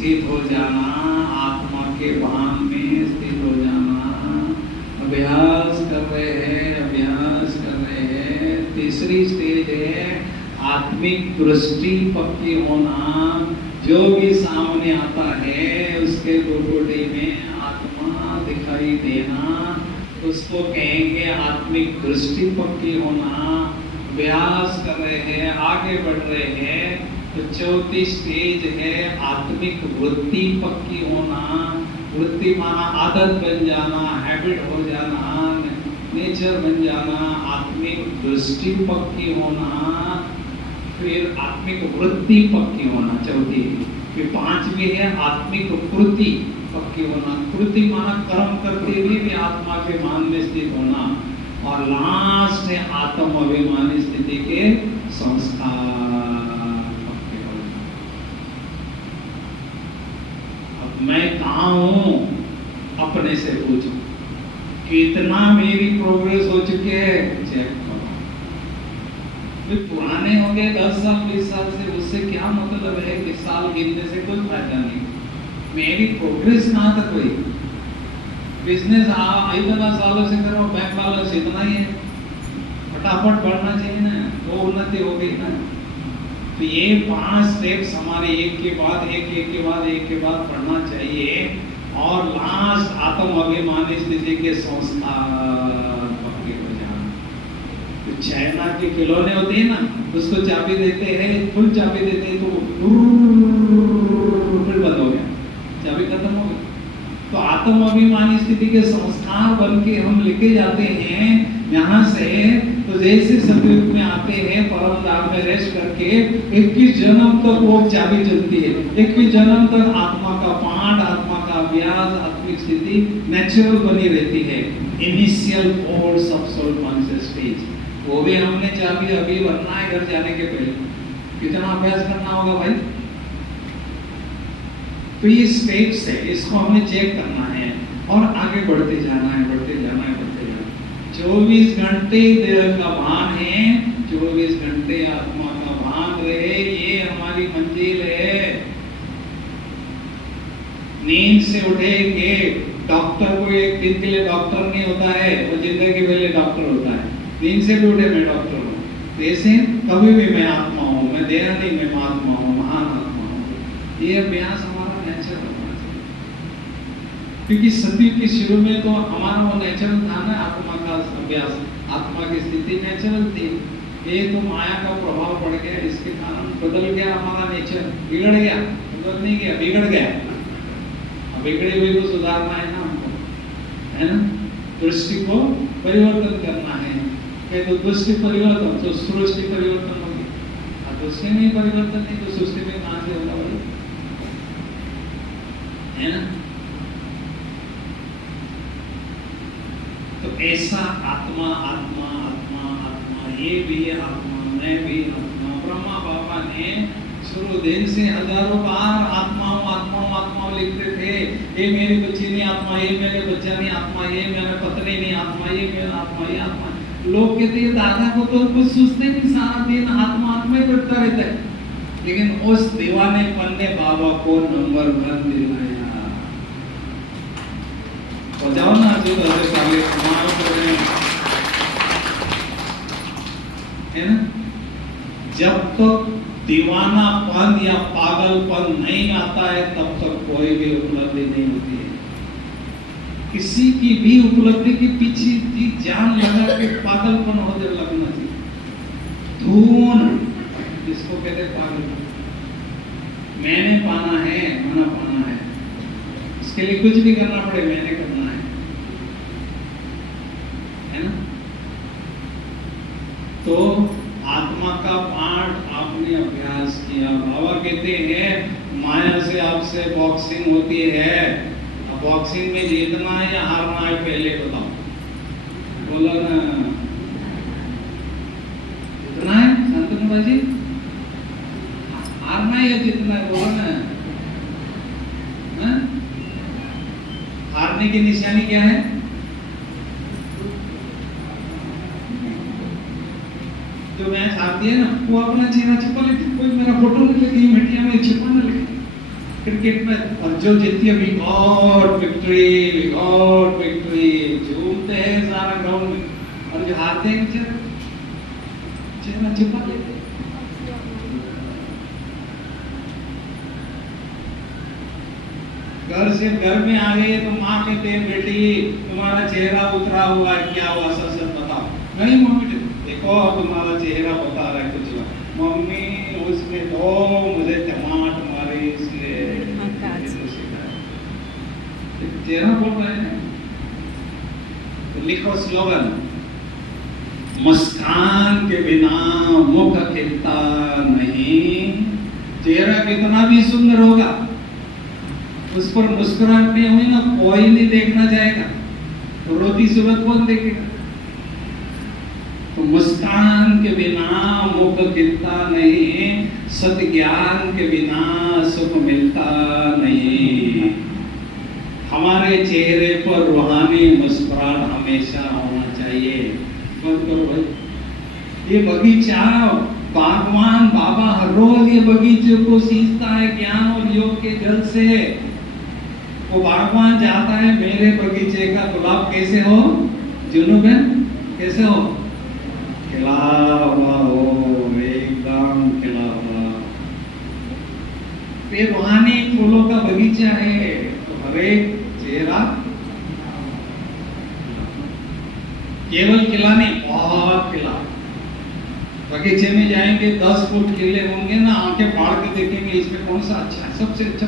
स्थित हो जाना, आत्मा के भान में स्थित हो जाना। अभ्यास कर रहे हैं, अभ्यास कर रहे हैं। तीसरी स्टेज है आत्मिक दृष्टि पक्की होना। जो भी सामने आता है उसके गोटे में आत्मा दिखाई देना, उसको कहेंगे आत्मिक दृष्टि पक्की होना। अभ्यास कर रहे हैं, आगे बढ़ रहे हैं। तो चौथी स्टेज है आत्मिक वृत्ति पक्की होना। वृत्ति माना आदत बन जाना, हैबिट हो जाना, नेचर बन जाना। आत्मिक दृष्टि पक्की होना, फिर आत्मिक वृत्ति पक्की होना चौथी। फिर पांचवी है आत्मिक कृति पक्की होना। कृति माना कर्म करते हुए भी आत्मा के मान में स्थित होना। और लास्ट है आत्म अभिमानी स्थिति के संस्कार पक्के होना। अब मैं कहाँ हूँ अपने से पूछो, कितना मेरी प्रोग्रेस हो चुकी है चेक करो। पुराने हो गए 10 साल 20 साल से, उससे क्या मतलब है कि साल गिनने से कोई फायदा नहीं। मेरी प्रोग्रेस कहाँ तक हुई? बिजनेस इतना सालों से करो, बैंक बैलेंस इतना ही है, फटाफट बढ़ना चाहिए ना, तो उन्नति हो गई ना। तो ये 5 स्टेप्स हमारे एक के बाद एक पढ़ना चाहिए। और लास्ट आत्म अभिमानी स्थिति के संस्कार पक्के हो जाना। तो चाइना के खिलौने होते हैं ना, उसको चाबी देते हैं, फुल चाबी देते हैं तो फिर बंद हो गया, चाबी खत्म हो गई। तो आत्म अभिमानी स्थिति के संस्कार बन के हम लेके जाते हैं यहाँ से। तो जैसे सतयुग में आते हैं, परम धाम में रेस्ट करके 21 जन्म तक वो चाबी चलती है। 21 जन्म तक आत्मा का पाठ, आत्मा का अभ्यास, आत्मिक स्थिति नेचुरल बनी रहती है। Initial force of soul conscious stage, वो भी हमने चाबी अभी भरना है घर जाने के पहले। कितना अभ्यास करना होगा भाई? तो ये स्टेप्स है, इसको हमें चेक करना है और आगे बढ़ते जाना है, बढ़ते जाना है, बढ़ते जाना है। 24 घंटे देह का भान है, 24 घंटे आत्मा का भान रहे, ये हमारी मंजिल है। नींद से उठेंगे, डॉक्टर को एक दिन के लिए डॉक्टर नहीं होता है, वो जिंदगी के लिए डॉक्टर होता है। नींद से भी उठे मैं डॉक्टर हूँ, ऐसे कभी भी मैं आत्मा हूँ, मैं देह नहीं, मैं महात्मा हूँ, महान आत्मा हूँ। ये अभ्यास हमारा नेचर होना चाहिए, क्योंकि सतयुग के शुरू में तो हमारा वो नेचर था ना, आत्मा का अभ्यास, आत्मा की स्थिति नेचुरल थी। ये तो माया का प्रभाव पड़ गया, इसके कारण बदल गया हमारा नेचर, बिगड़ गया, बदल नहीं गया, बिगड़ गया। अब बिगड़े हुए को सुधारना है ना हमको, है ना। दृष्टि को परिवर्तन करना है, तो दृष्टि परिवर्तन तो सृष्टि परिवर्तन होगी। अब दृष्टि में परिवर्तन नहीं तो सृष्टि में कहां से होगा भाई, है ना। तो ऐसा आत्मा आत्मा आत्मा आत्मा, ये भी आत्मा, मैं भी आत्मा। ब्रह्मा बाबा ने शुरू दिन से हजारों बार आत्मा हूँ आत्मा हूँ आत्मा हूँ लिखते थे। ये मेरी बच्ची नहीं आत्मा, ये मेरे बच्चा नहीं आत्मा, ये मेरा पत्नी नहीं आत्मा, ये मेरा आत्मा, ये आत्मा। लोग कहते हैं दादा को तो कुछ सोचते नहीं, सारा दिन आत्मा आत्मा ही करता रहता है। लेकिन उस दीवानेपन ने बाबा को नंबर 1 दिलाया। बजाओ ना जो ताली है ना। जब तक दीवानापन या पागलपन नहीं आता है तब तक कोई भी उपलब्धि नहीं होती है। किसी की भी उपलब्धि के पीछे की जान लगा के पागलपन होने लगना चाहिए। धून जिसको कहते पागलपन, मैंने पाना है, मना पाना है, इसके लिए कुछ भी करना पड़े मैंने करना है ना। तो आत्मा का पाठ आपने अभ्यास किया। बाबा कहते हैं माया से आपसे बॉक्सिंग होती है, बॉक्सिंग में जीतना है या हारना है पहले बताओ, बोला ना। जीतना है शांतनु जी, हारना है या जीतना है, बोला ना। हारने की निशानी क्या है? जो मैच हारती है ना, वो अपना चेहरा छिपा लेती, कोई मेरा फोटो नहीं लगी मीडिया में, छिपा ना लगे। क्रिकेट में और जो जीती है वी गॉट विक्ट्री झूमते हैं सारा ग्राउंड में, और जो हारते हैं चेहरा छिपा लेते हैं। घर में आ गए तो माँ कहते हैं बेटी तुम्हारा चेहरा उतरा हुआ है, क्या हुआ सच सच बताओ। नहीं मम्मी देखो तुम्हारा चेहरा बता रहा है कुछ हुआ। मम्मी उसने तो मुझे टमाट मारे इसलिए चेहरा बोल रहे हैं। तो लिखो स्लोगन, मुस्कान के बिना मुख खिलता नहीं। चेहरा कितना भी सुंदर होगा, उस पर मुस्कुराहट नहीं हुई ना, कोई नहीं देखना चाहेगा। तो रोती सूरत कौन देखेगा? तो मुस्कान के बिना मुख खिलता नहीं, सत ज्ञान के बिना सुख मिलता नहीं। हमारे चेहरे पर रूहानी मुस्कुराहट हमेशा होना चाहिए। बंद करो भाई। ये बगीचा बागवान बाबा हर रोज ये बगीचे को सींचता है ज्ञान और योग के जल से। वो बागवान चाहता है मेरे बगीचे का गुलाब कैसे हो, जुनू बहन कैसे हो, खिला हुआ हो, एकदम खिला हुआ। ये रूहानी फूलों का बगीचा है। तो हर एक चेहरा केवल खिला नहीं, बहुत खिला। बगीचे में जाएंगे 10 फूट खिले होंगे ना, आंखें फाड़ के देखेंगे इसमें कौन सा अच्छा है, सबसे अच्छा